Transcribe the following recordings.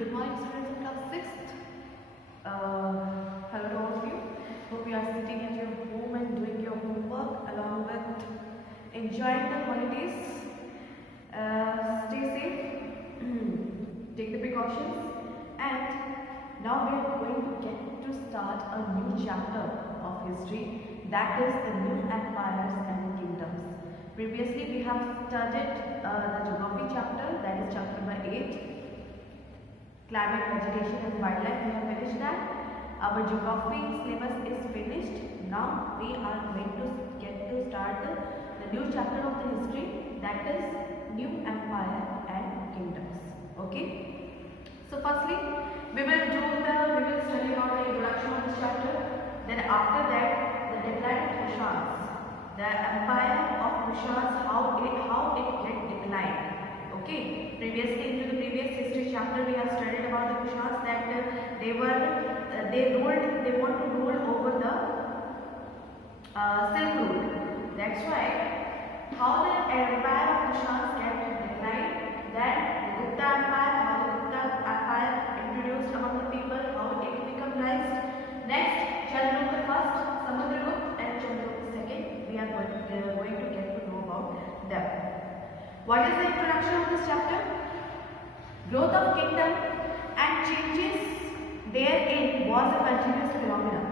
Good morning, students of class 6th. Hello to all of you. Hope you are sitting at your home and doing your homework along with enjoying the holidays. Stay safe, take the precautions, and now we are going to get to start a new chapter of history, that is the new empires and kingdoms. Previously, we have studied the geography chapter, that is chapter number 8. Climate, vegetation and wildlife, we have finished that. Our geography syllabus is finished. Now we are going to get to start the new chapter of the history, that is new empire and kingdoms. Okay. So firstly, we will study about the introduction of this chapter. Then after that, the decline of Kushans, the empire of Kushans, how it get declined. Okay, previously into the previous history chapter we have studied about the Kushans, that they want to rule over the Silk Road. That's why how the empire of Kushans get declined, then the Gupta Empire, how the Gupta Empire introduced among the people, how it became rise. Next, Chandragupta first, Samudragupta and Chandragupta second, we are going to get to know about them. What is the introduction of this chapter? Growth of kingdom and changes therein was a continuous phenomenon.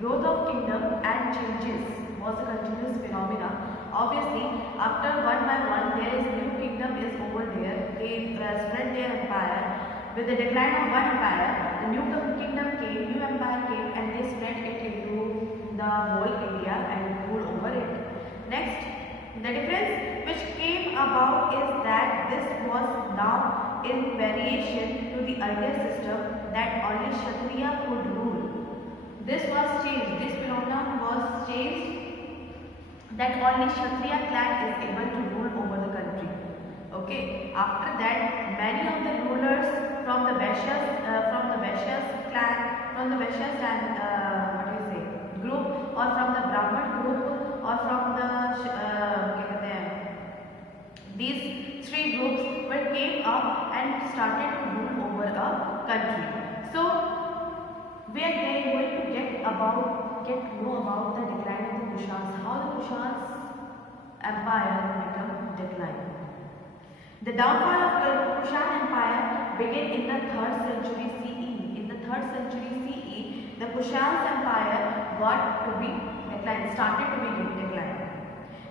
Growth of kingdom and changes was a continuous phenomenon. Obviously, after one by one, there is new kingdom is over there. They spread their empire. With the decline of one empire, the new kingdom came, new empire came, and they spread it into the whole area and ruled over it. Next, the difference which came about is that this was now in variation to the earlier system that only Kshatriya could rule. This was changed, this phenomenon was changed, that only Kshatriya clan is able to rule over the country. Okay, after that many of the rulers from the Vaishyas clan, from the Vaishyas group, or from the Brahman group, or from the these three groups came up and started to rule over a country. So we are going to get to know about the decline of the Kushans, how the Kushans empire became declined. The downfall of the Kushan Empire began in the 3rd century CE. In the 3rd century CE, the Kushans Empire started to be declined.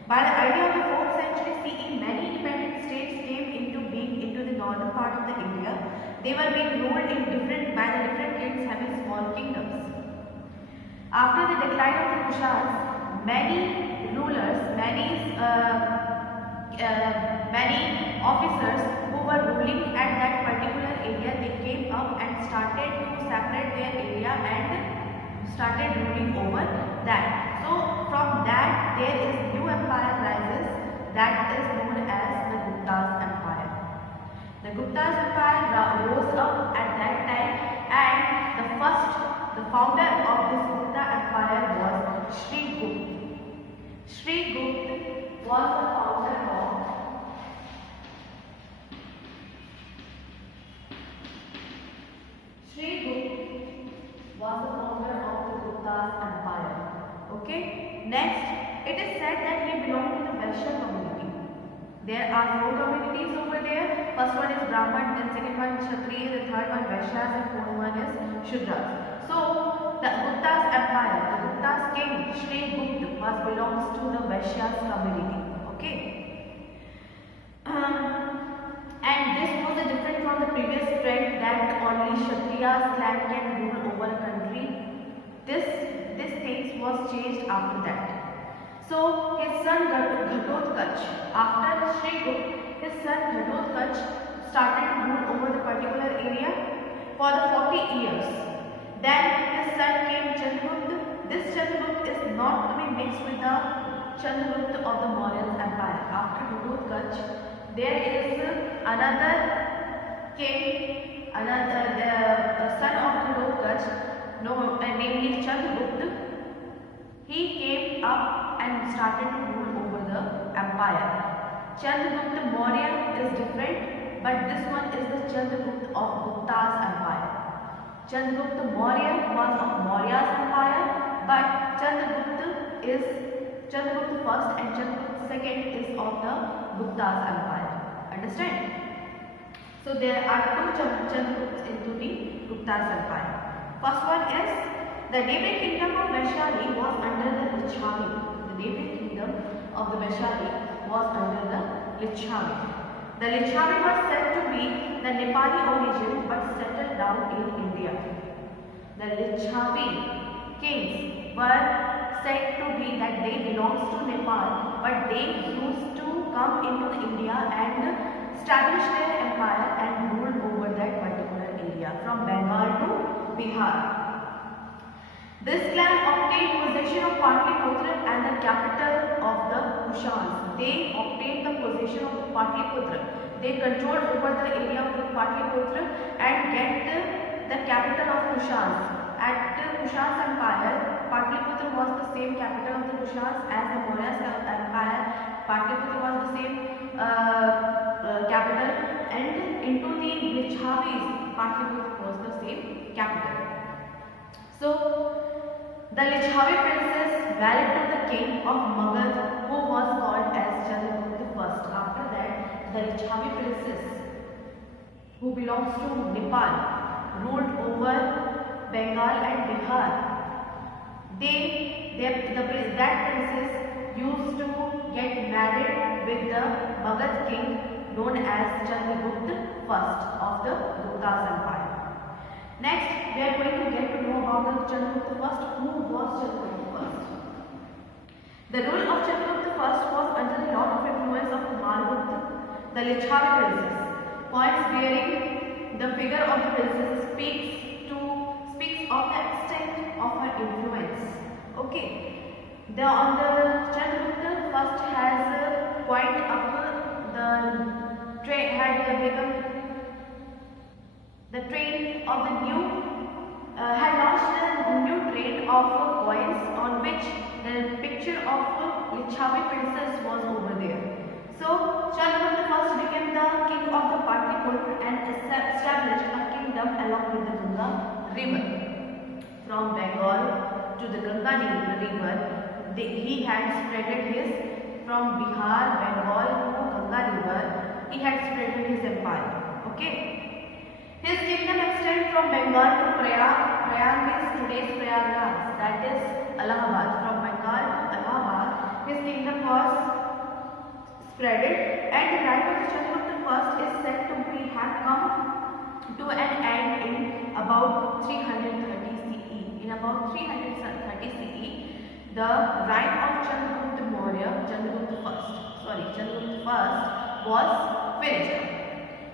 By the early of the 4th century CE, many independent states came into being into the northern part of the India. They were being ruled by the different kings having small kingdoms. After the decline of the Kushans, many rulers, many officers who were ruling at that particular area, they came up and started to separate their area and started ruling over that. So from that there is new empire rises, that is known as the Gupta's Empire. The Gupta's Empire rose up at that time, and the founder of this Gupta Empire was Sri Gupta. Sri Gupta was the founder of the Gupta's Empire. Okay. Next, it is said that he belonged to the Vaishya community. There are 4 communities over there. First one is Brahman, then second one Kshatriya, the third one Vaishyas, and fourth one is Shudras. So the Gupta's Empire, the Gupta's king Sri Gupta belongs to the Vaishyas community. Okay. And this was different from the previous trend that only Kshatriya's clan can rule over a country. This things was changed after that. So his son Ghatotkacha, after Sri Gupta, his son Ghatotkacha started to rule over the particular area for the 40 years. Then his son came Chandragupta. This Chandragupta is not to be mixed with the Chandragupta of the Maurya Empire. After Ghatotkacha, there is another king, the son of Ghatotkacha, namely Chandragupta. He came up and started to rule over the empire. Chandragupta Maurya is different, but this one is the Chandragupta of Gupta's empire. Chandragupta Maurya was of Maurya's empire, but Chandragupta first and Chandragupta second is of the Gupta's empire. Understand? So there are two Chandraguptas into the Gupta's empire. First one is the David kingdom of Vaishali was under the Lichavi. The David kingdom of the Vaishali was under the Lichavi. The Lichavi was said to be the Nepali origin but settled down in India. The Lichavi kings were said to be that they belongs to Nepal, but they used to come into India and establish their empire and rule over that particular area from Bengal to Bihar. This clan obtained possession of Patliputra and the capital of the Kushans. They obtained the possession of Patliputra. They controlled over the area of the Patliputra and get the capital of Kushans. At the Kushans empire, Patliputra was the same capital of the Kushans as the Maurya empire. Patliputra was the same capital, and into the Lichavis, Patliputra was the same capital. So the Lichavi princess married to the king of Magad, who was called as Chandragupta first. After that, the Lichavi princess, who belongs to Nepal, ruled over Bengal and Bihar. That princess used to get married with the Magad king known as Chandragupta first of the Gupta's empire. Next, we are going to get to know about the Chandragupta first. Who was Chandragupta first? The rule of Chandragupta first was under the lot of influence of Kumaragupta, the Lichavi princess. Points bearing the figure of the princess speaks of the extent of her influence. Okay. The Chandragupta first has point up the train had become the train of the new had launched a new train of coins on which the picture of Lichavi princess was over there. So Chandragupta first became the king of the Patliputra and established a kingdom along with the Ganga river. From Bengal to the Ganga river, he had spreaded his from Bihar, Bengal to Ganga river. He had spreaded his empire. Okay. His kingdom extended from Bengal to Prayag. Prayag is today's Prayagraj, that is Allahabad. From Bengal to Allahabad, his kingdom was spreaded, and the right of Chandragupta first is said to have come to an end in about 330 CE. In about 330 CE, the reign of Chandragupta first was finished.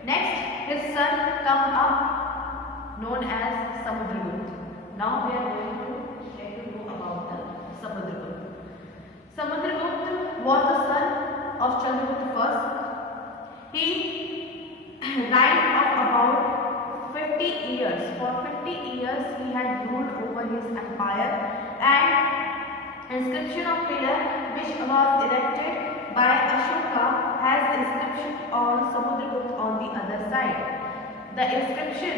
Next, his son come up, known as Samudragupta. Now we are going to get to know about the Samudragupta. Samudragupta was the son of Chandragupta first. He reigned of about 50 years. For 50 years, he had ruled over his empire, and inscription of pillar which was erected by Ashoka has inscription on Samudragupta on the other side. The inscription,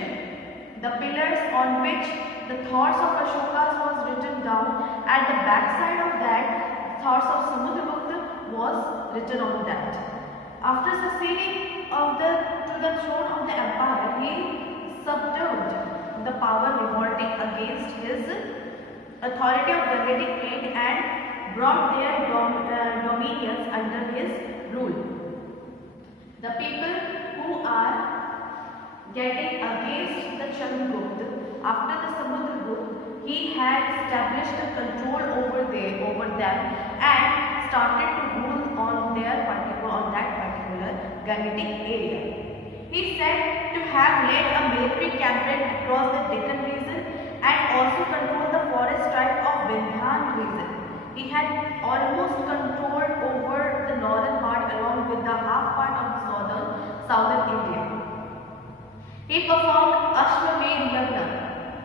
the pillars on which the thoughts of Ashoka was written down, at the back side of that, thoughts of Samudragupta was written on that. After succeeding to the throne of the empire, he subdued the power revolting against his authority of Gangetic Plain and brought their dominions under his rule. The people who are getting against the Chandragupta after the Samudragupta, he had established a control over them and started to rule on that particular Gangetic area. He said to have led a military campaign across the Deccan region and also controlled the forest tribe of Vindhyan region. He had almost controlled over the northern part along with the half part of the southern India. He performed Ashwamedh Yagna.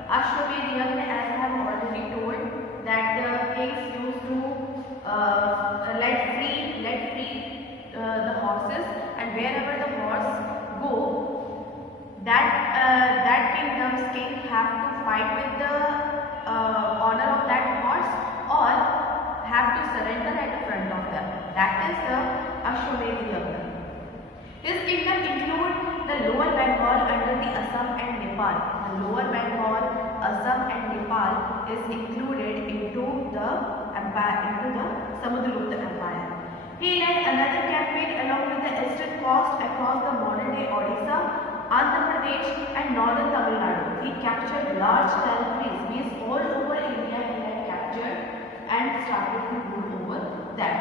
Ashwamedh Yagna, as I have already told, that the kings used to let free the horses, and wherever the horse go, that kingdom's king have to fight with the owner of that horse or have to surrender at the front of them. That is the Ashwamedh Yagna. His kingdom include the Lower Bengal under the Assam and Nepal. The Lower Bengal, Assam and Nepal is included into the empire, into the Samudragupta Empire. He led another campaign along with the eastern coast across the modern-day Odisha, Andhra Pradesh and northern Tamil Nadu. He captured large territories, means all over India he had captured and started to rule over that.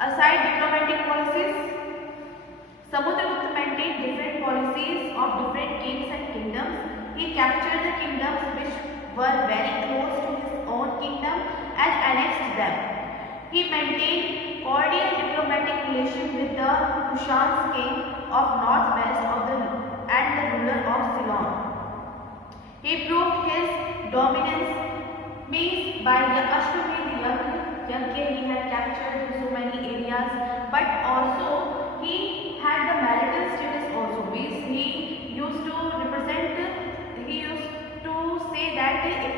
Aside diplomatic policies, Samudragupta maintained different policies of different kings and kingdoms. He captured the kingdoms which were very close to his own kingdom and annexed them. He maintained cordial diplomatic relations with the Kushan king of northwest of the and the ruler of Ceylon. He proved his dominance means by the Ashwamedh Yagna he had captured so many areas, but also he had the marital status also, means he used to say that if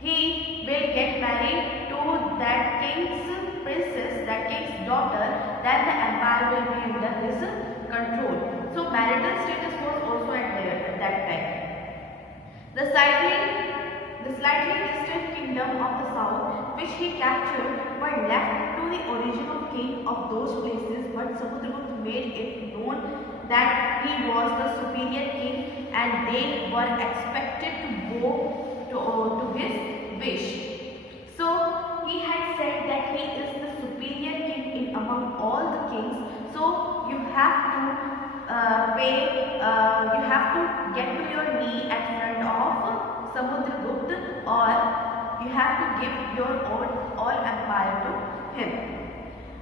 he will get married to that king's princess, that king's daughter, then the empire will be under his control. So marital status was also at that time. The slightly distant kingdom of the south, which he captured, were left to the original king of those places, but Samudragupta made it known that he was the superior king and they were expected to go to his wish. So he had said that he is the superior king in among all the kings. So you have to get to your knee at front of Samudragupta, or you have to give your all empire to him.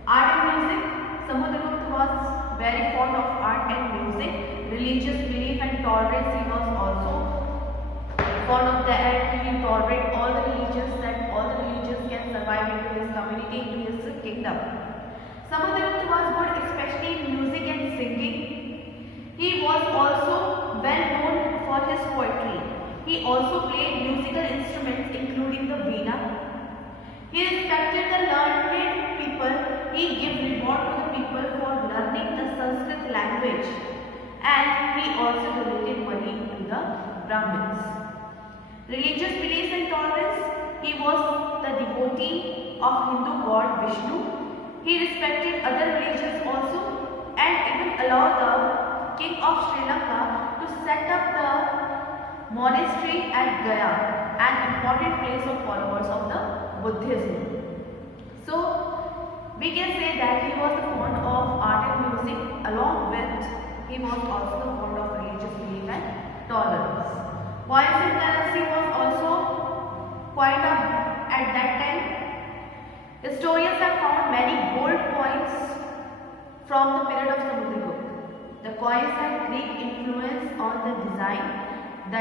Art and music. Samudragupta was very fond of art and music. Religious belief and tolerance, he was also fond of that. He tolerated all the religions, that all the religions can survive into his community, into his kingdom. Samudragupta was good especially in music and singing. He was also well known for his poetry. He also played musical instruments including the veena. He respected the learned people. He gave reward to the people for learning the Sanskrit language, and he also donated money to the Brahmins. Religious beliefs and tolerance. He was the devotee of Hindu god Vishnu. He respected other religions also and even allowed the king of Sri Lanka to set up the monastery at Gaya, an important place of followers of the Buddhism. So we can say that he was fond of art and music, along with he was also fond of religious belief and tolerance. Coins and currency was also quite up at that time. Historians have found many gold coins from the period of Samudragupta. The coins had Greek influence on the design. The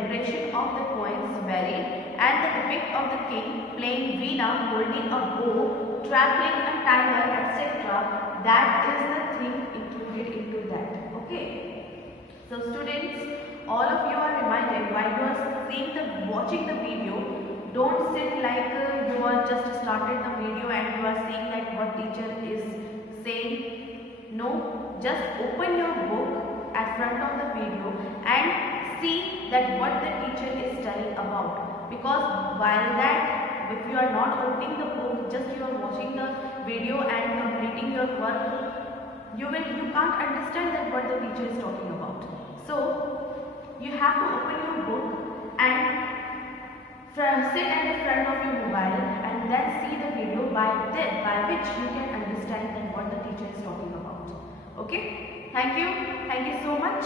impression of the coins varied, and the depict of the king playing veena, holding a bow, trampling a tiger, etc. That is the thing included into that. Okay. So students, all of you are reminded while you are watching the video, don't sit like you are just started the video and you are seeing like what teacher is saying. No, just open your book at front of the video and see that what the teacher is telling about, because while that if you are not opening the book, just you are watching the video and completing your work, you can't understand that what the teacher is talking about. So you have to open your book and sit at the front of your mobile and then see the video by which you can understand that what the teacher is talking about. Okay, thank you so much.